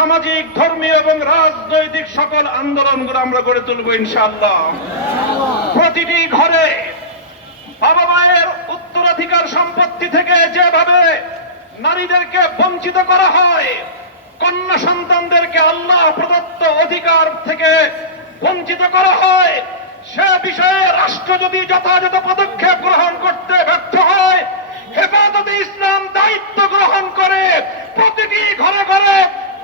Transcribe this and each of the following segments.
সামাজিক, ধর্মীয় এবং রাজনৈতিক সকল আন্দোলনগুলো আমরা গড়ে তুলব ইনশাআল্লাহ। প্রতিটি ঘরে বাবা মায়ের উত্তরাধিকার সম্পত্তি থেকে যেভাবে নারীদেরকে বঞ্চিত করা হয়, কন্যা সন্তানদেরকে আল্লাহ প্রদত্ত অধিকার থেকে বঞ্চিত করা হয়, সে বিষয়ে রাষ্ট্র যদি যথাযথ পদক্ষেপ গ্রহণ করতে ব্যর্থ হয়, হেফাজতে ইসলাম দায়িত্ব গ্রহণ করে প্রতিটি ঘরে ঘরে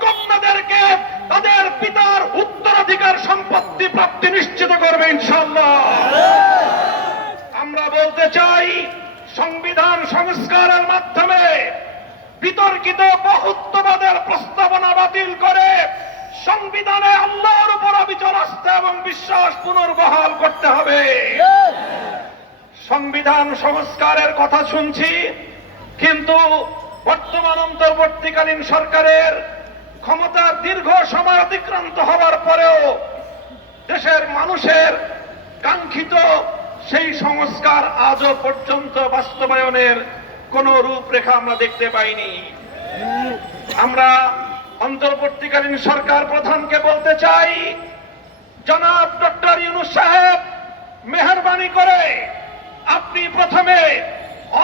কন্যাদেরকে তাদের পিতার উত্তরাধিকার সম্পত্তি প্রাপ্তি নিশ্চিত করবে ইনশাআল্লাহ। আমরা বলতে চাই, সংবিধান সংস্কারের মাধ্যমে বিতর্কিত বহুত্ববাদের প্রস্তাবনা বাতিল করে সংবিধানে আল্লাহর উপর অবিচল আস্থা এবং বিশ্বাস পুনর্বহাল করতে হবে। সংবিধান সংস্কারের কথা শুনছি, কিন্তু বর্তমান অন্তর্বর্তীকালীন সরকারের ক্ষমতার দীর্ঘ সময় অতিক্রান্ত হওয়ার পরেও দেশের মানুষের কাঙ্ক্ষিত সেই সংস্কার আজও পর্যন্ত বাস্তবায়নের কোন রূপরেখা আমরা দেখতে পাইনি। আমরা অন্তর্বর্তীকালীন সরকার প্রধানকে বলতে চাই, জনাব ডক্টর ইউনূস সাহেব, মেহেরবানি করে আপনি প্রথমে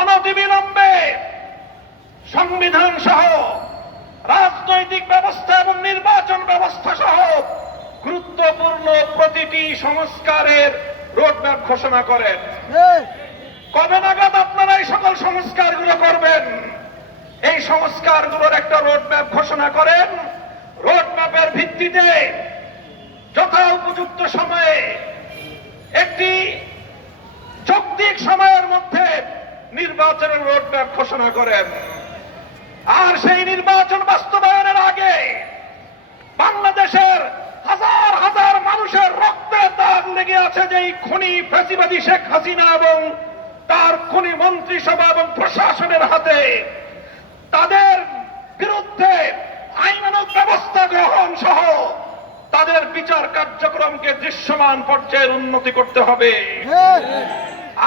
অনতিবিলম্বে সংবিধান সহ রাজনৈতিক ব্যবস্থা এবং নির্বাচন ব্যবস্থা সহ গুরুত্বপূর্ণ প্রতিটি সংস্কারের রোডম্যাপ ঘোষণা করেন। কবে নাগাদ আপনারা এই সকল সংস্কারগুলো করবেন? এই সংস্কারগুলোর একটা রোডম্যাপ ঘোষণা করেন। রোডম্যাপের ভিত্তিতে যথা উপযুক্ত সময়ে একটি যৌক্তিক সময়ের মধ্যে নির্বাচনের রোডম্যাপ ঘোষণা করেন। আর সেই নির্বাচন বাস্তবায়নের আগে বাংলাদেশের হাজার হাজার মানুষের রক্তের দাগ লেগে আছে যেই খুনি ফ্যাসিবাদী শেখ হাসিনা এবং তার খুনি মন্ত্রিসভা এবং প্রশাসনের হাতে, তাদের বিরুদ্ধে আইনানুগ ব্যবস্থা গ্রহণ সহ তাদের বিচার কার্যক্রমকে দৃশ্যমান পর্যায়ের উন্নতি করতে হবে।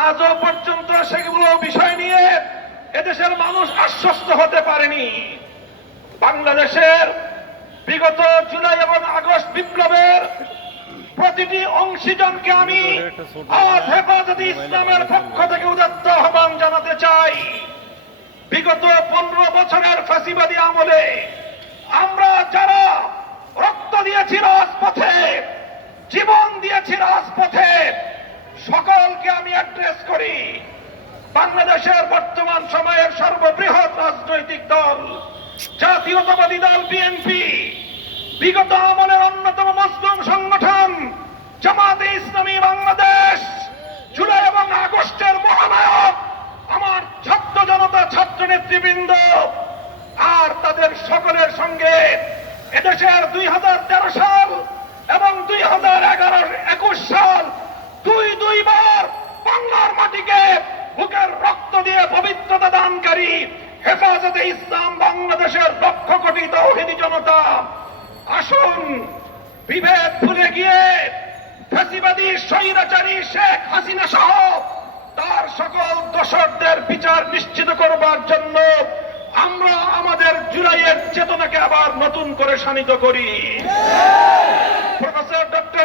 আজও পর্যন্ত সেগুলো বিষয় নিয়ে এদেশের মানুষ আশ্বস্ত হতে পারেনি। বাংলাদেশের বিগত জুলাই এবং আগস্ট বিপ্লবের প্রতিটি অংশীজনকে আমি আজ হেফাজতে ইসলামের পক্ষ থেকে উদাত্ত আহ্বান জানাতে চাই। বিগত 15 বছরের ফ্যাসিবাদী আমলে আমরা যারা রক্ত দিয়েছি রাজপথে, জীবন দিয়েছি রাজপথে, সকলকে আমি অ্যাড্রেস করি। বাংলাদেশের বর্তমান সময়ের সর্ববৃহৎ রাজনৈতিক দল জাতীয়তাবাদী দল বিএনপি, বিগত আমলের অন্যতম মজলুম সংগঠন জামাতে ইসলামী বাংলাদেশ, জুলাই এবং আগস্টের মহানায়ক আমার ছাত্র জনতা, ছাত্র নেতৃবৃন্দ, আর তাদের সকলের সঙ্গে এদেশের 2013 সাল এবং 2011-21 সাল দুইবার বাংলার মাটিকে বুকের রক্ত দিয়ে পবিত্রতা দানকারী হেফাজতে ইসলাম বাংলাদেশের লক্ষ কোটি তাওহীদি জনতা, আসুন বিভেদ ভুলে গিয়ে ফ্যাসিবাদী স্বৈরাচারী শেখ হাসিনা সহ তার সকল দোষরদের বিচার নিশ্চিত করবার জন্য আমরা আমাদের জুলাইয়ের চেতনাকে আবার নতুন করে শানিত করি। Professor doctor